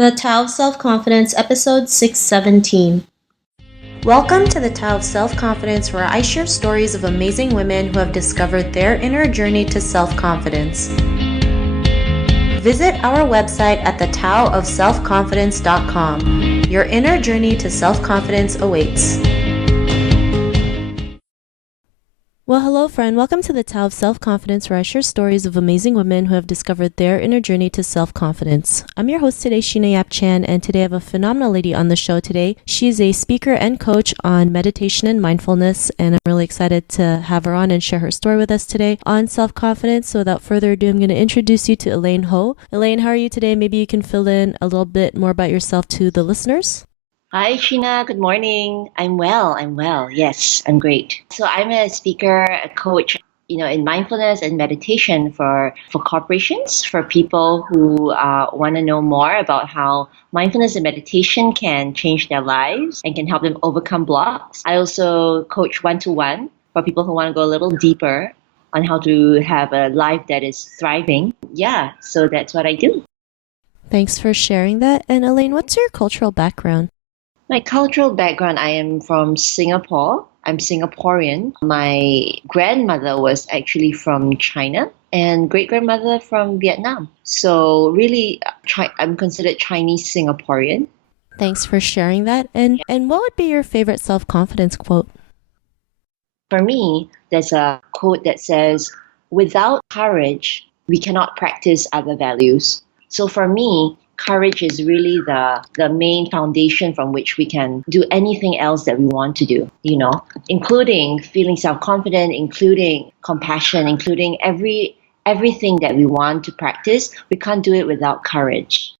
The Tao of Self-Confidence, episode 617. Welcome to the Tao of Self-Confidence, where I share stories of amazing women who have discovered their inner journey to self-confidence. Visit our website at thetaoofselfconfidence.com. Your inner journey to self-confidence awaits. Well, hello, friend. Welcome to the Tao of Self-Confidence, where I share stories of amazing women who have discovered their inner journey to self-confidence. I'm your host today, Sheena Yap Chan, and today I have a phenomenal lady on the show today. She's a speaker and coach on meditation and mindfulness, and I'm really excited to have her on and share her story with us today on self-confidence. So without further ado, I'm going to introduce you to Elaine Ho. Elaine, how are you today? Maybe you can fill in a little bit more about yourself to the listeners. Hi, Sheena. Good morning. I'm well. Yes, I'm great. So I'm a speaker, a coach, in mindfulness and meditation for corporations, for people who want to know more about how mindfulness and meditation can change their lives and can help them overcome blocks. I also coach one-to-one for people who want to go a little deeper on how to have a life that is thriving. Yeah, so that's what I do. Thanks for sharing that. And Elaine, what's your cultural background? My cultural background, I am from Singapore. I'm Singaporean. My grandmother was actually from China and great-grandmother from Vietnam. So really, I'm considered Chinese Singaporean. Thanks for sharing that. And what would be your favorite self-confidence quote? For me, there's a quote that says, "Without courage, we cannot practice other values." So for me, courage is really the main foundation from which we can do anything else that we want to do, including feeling self-confident, including compassion, including everything that we want to practice. We can't do it without courage.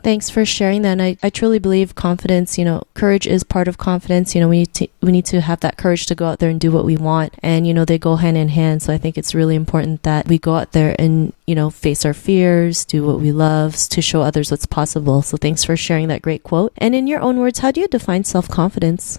Thanks for sharing that. And I truly believe confidence, courage is part of confidence. We need to have that courage to go out there and do what we want. And, they go hand in hand. So I think it's really important that we go out there and, face our fears, do what we love, to show others what's possible. So thanks for sharing that great quote. And in your own words, how do you define self-confidence?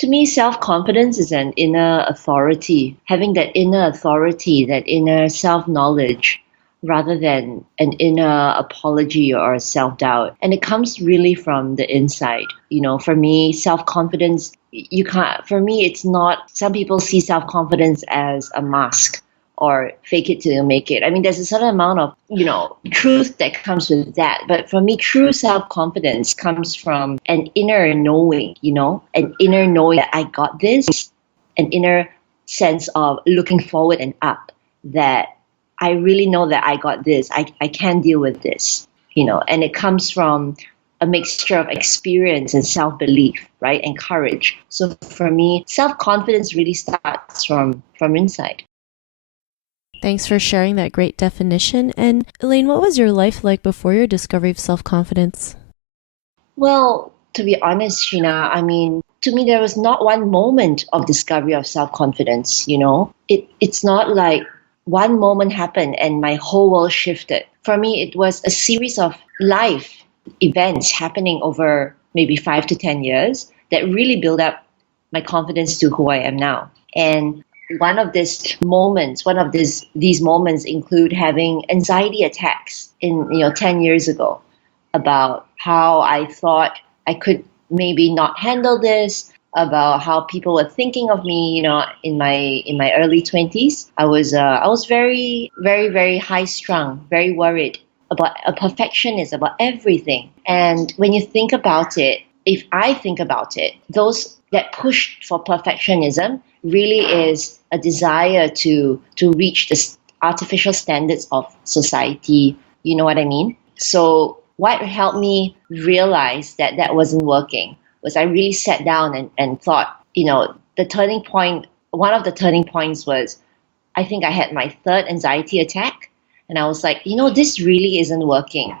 To me, self-confidence is an inner authority, having that inner authority, that inner self-knowledge, rather than an inner apology or self-doubt. And it comes really from the inside. For me, self-confidence, for me, it's not, some people see self-confidence as a mask or fake it till you make it. I mean, there's a certain amount of, truth that comes with that. But for me, true self-confidence comes from an inner knowing, an inner knowing that I got this, an inner sense of looking forward and up, that I really know that I got this. I can deal with this, and it comes from a mixture of experience and self-belief, right, and courage. So for me, self-confidence really starts from inside. Thanks for sharing that great definition. And Elaine, what was your life like before your discovery of self-confidence? Well, to be honest, Sheena, to me, there was not one moment of discovery of self-confidence, It's not like one moment happened and my whole world shifted. For me, it was a series of life events happening over maybe 5 to 10 years that really built up my confidence to who I am now. And one of these moments include having anxiety attacks 10 years ago, about how I thought I could maybe not handle this, about how people were thinking of me, in my early 20s. I was very, very, very high strung, very worried about a perfectionist about everything. And when you think about it, if I think about it, those that push for perfectionism really is a desire to reach the artificial standards of society. You know what I mean? So what helped me realize that wasn't working was I really sat down and thought, the turning point, one of the turning points was, I think I had my third anxiety attack. And I was like, this really isn't working.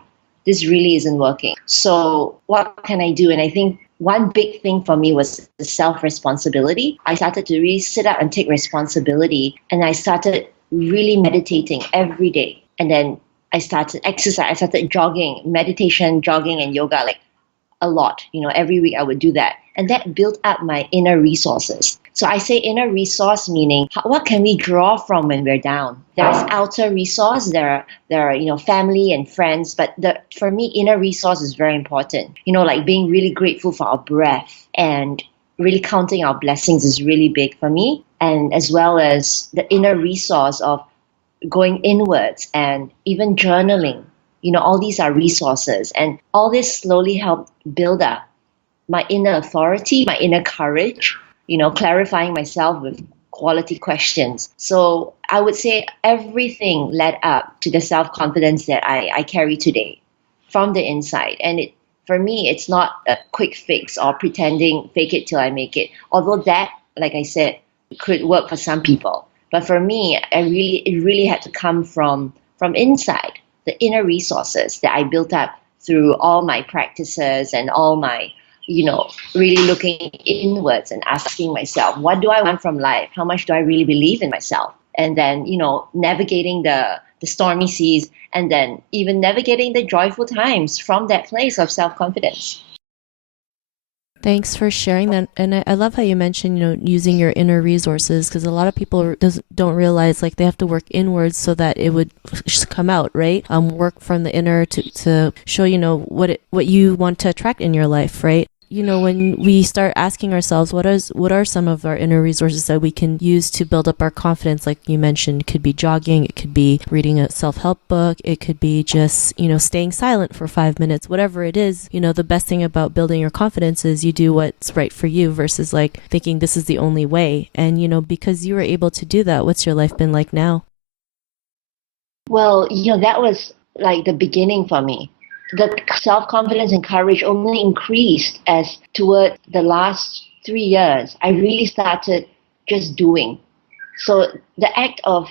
So what can I do? And I think one big thing for me was the self-responsibility. I started to really sit up and take responsibility. And I started really meditating every day. And then I started exercise. I started jogging, meditation, jogging, and yoga, like a lot. Every week I would do that. And that built up my inner resources. So I say inner resource meaning what can we draw from when we're down? There's outer resource, there are family and friends, but for me inner resource is very important. Like being really grateful for our breath and really counting our blessings is really big for me, and as well as the inner resource of going inwards and even journaling. All these are resources, and all this slowly helped build up my inner authority, my inner courage, clarifying myself with quality questions. So I would say everything led up to the self-confidence that I carry today from the inside. And for me, it's not a quick fix or pretending fake it till I make it. Although that, like I said, could work for some people. But for me, it really had to come from inside, the inner resources that I built up through all my practices and all my really looking inwards and asking myself, what do I want from life? How much do I really believe in myself? And then, navigating the stormy seas, and then even navigating the joyful times from that place of self-confidence. Thanks for sharing that. And I love how you mentioned, using your inner resources, because a lot of people don't realize like they have to work inwards so that it would come out, right? Work from the inner to show, what you want to attract in your life, right? When we start asking ourselves, what are some of our inner resources that we can use to build up our confidence? Like you mentioned, it could be jogging, it could be reading a self-help book, it could be just, staying silent for 5 minutes, whatever it is. The best thing about building your confidence is you do what's right for you versus like thinking this is the only way. And, because you were able to do that, what's your life been like now? Well, that was like the beginning for me. The self-confidence and courage only increased as toward the last 3 years, I really started just doing. So the act of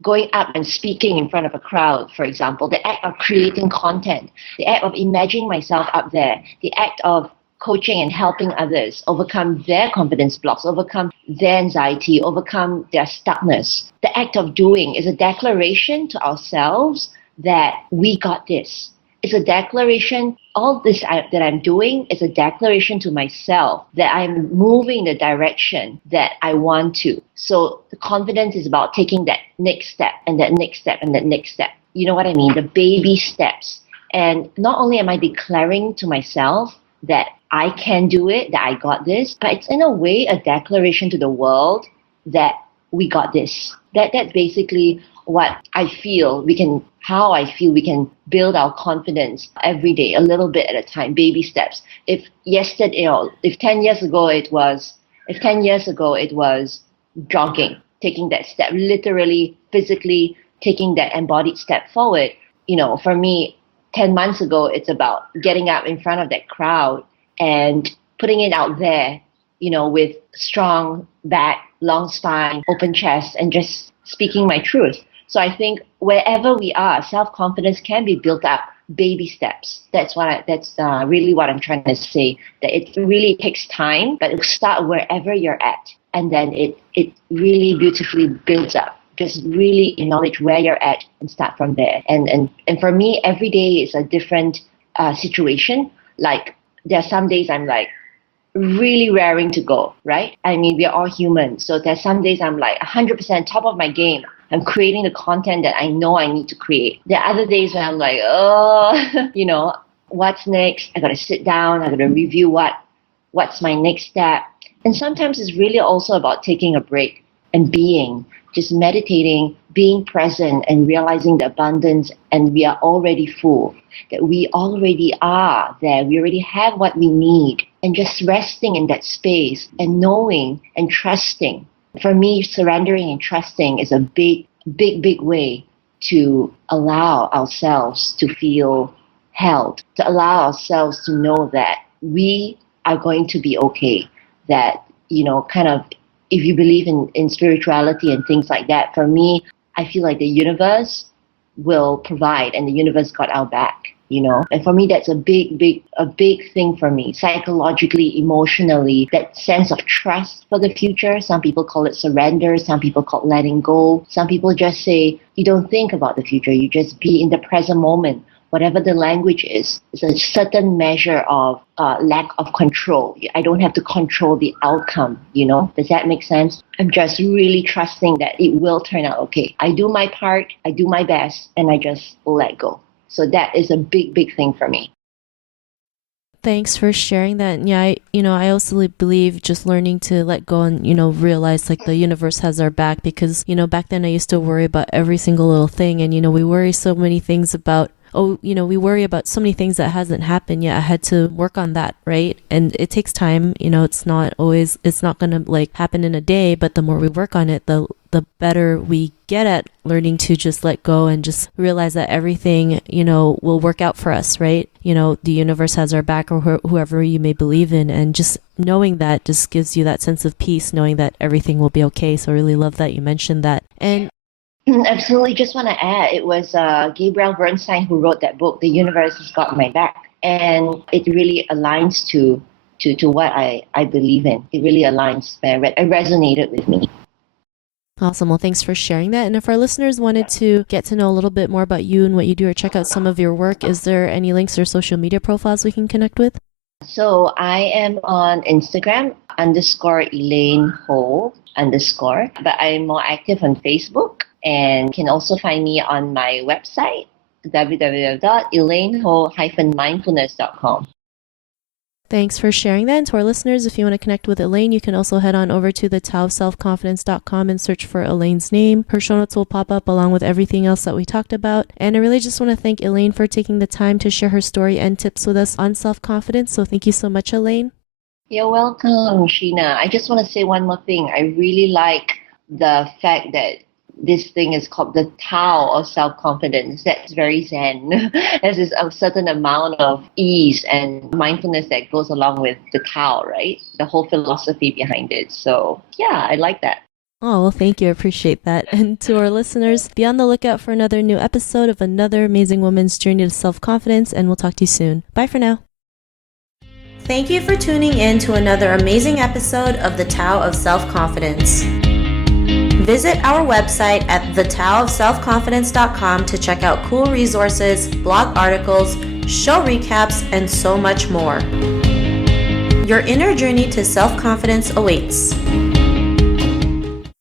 going up and speaking in front of a crowd, for example, the act of creating content, the act of imagining myself up there, the act of coaching and helping others overcome their confidence blocks, overcome their anxiety, overcome their stuckness. The act of doing is a declaration to ourselves that we got this. It's a declaration, all this that I'm doing is a declaration to myself that I'm moving the direction that I want to. So the confidence is about taking that next step and that next step and that next step. You know what I mean? The baby steps. And not only am I declaring to myself that I can do it, that I got this, but it's in a way a declaration to the world that we got this. That's basically what I feel how I feel we can build our confidence every day, a little bit at a time, baby steps. If 10 years ago it was jogging, taking that step, literally, physically taking that embodied step forward, for me, 10 months ago, it's about getting up in front of that crowd and putting it out there, with strong back, long spine, open chest, and just speaking my truth. So I think wherever we are, self-confidence can be built up, baby steps. That's really what I'm trying to say. That it really takes time, but it start wherever you're at, and then it really beautifully builds up. Just really acknowledge where you're at and start from there. And for me, every day is a different situation. Like there are some days I'm like really raring to go, right? I mean, we're all human. So there's some days I'm like 100% top of my game. I'm creating the content that I know I need to create. There are other days when I'm like, what's next? I got to sit down. I got to review what's my next step. And sometimes it's really also about taking a break and just meditating, being present and realizing the abundance, and we are already full, that we already are there. We already have what we need, and just resting in that space and knowing and trusting. For me, surrendering and trusting is a big, big, big way to allow ourselves to feel held, to allow ourselves to know that we are going to be okay, that, kind of, if you believe in spirituality and things like that, for me, I feel like the universe will provide, and the universe got our back, And for me, that's a big thing for me, psychologically, emotionally, that sense of trust for the future. Some people call it surrender. Some people call it letting go. Some people just say, you don't think about the future. You just be in the present moment. whatever the language is a certain measure of lack of control. I don't have to control the outcome, Does that make sense? I'm just really trusting that it will turn out okay. I do my part, I do my best, and I just let go. So that is a big, big thing for me. Thanks for sharing that. And yeah, I also believe just learning to let go and, realize like the universe has our back because, back then I used to worry about every single little thing. And, we worry so many things about, we worry about so many things that hasn't happened yet. I had to work on that, right? And it takes time. It's not going to like happen in a day, but the more we work on it, the better we get at learning to just let go and just realize that everything, will work out for us, right? The universe has our back or whoever you may believe in. And just knowing that just gives you that sense of peace, knowing that everything will be okay. So I really love that you mentioned that. And absolutely. Just want to add, it was Gabriel Bernstein who wrote that book, The Universe Has Got My Back. And it really aligns to what I believe in. It really aligns. It resonated with me. Awesome. Well, thanks for sharing that. And if our listeners wanted to get to know a little bit more about you and what you do or check out some of your work, is there any links or social media profiles we can connect with? So I am on Instagram _Elaine Ho _, but I'm more active on Facebook and can also find me on my website, www.elaineho-mindfulness.com. Thanks for sharing that. And to our listeners, if you want to connect with Elaine, you can also head on over to thetaoofselfconfidence.com and search for Elaine's name. Her show notes will pop up along with everything else that we talked about. And I really just want to thank Elaine for taking the time to share her story and tips with us on self-confidence. So thank you so much, Elaine. You're welcome, Sheena. I just want to say one more thing. I really like the fact that this thing is called the Tao of self-confidence. That's very Zen. There's a certain amount of ease and mindfulness that goes along with the Tao, right? The whole philosophy behind it. So yeah, I like that. Oh, well, thank you. I appreciate that. And to our listeners, be on the lookout for another new episode of another amazing woman's journey to self-confidence, and we'll talk to you soon. Bye for now. Thank you for tuning in to another amazing episode of The Tao of Self-Confidence. Visit our website at thetaoofselfconfidence.com to check out cool resources, blog articles, show recaps, and so much more. Your inner journey to self-confidence awaits.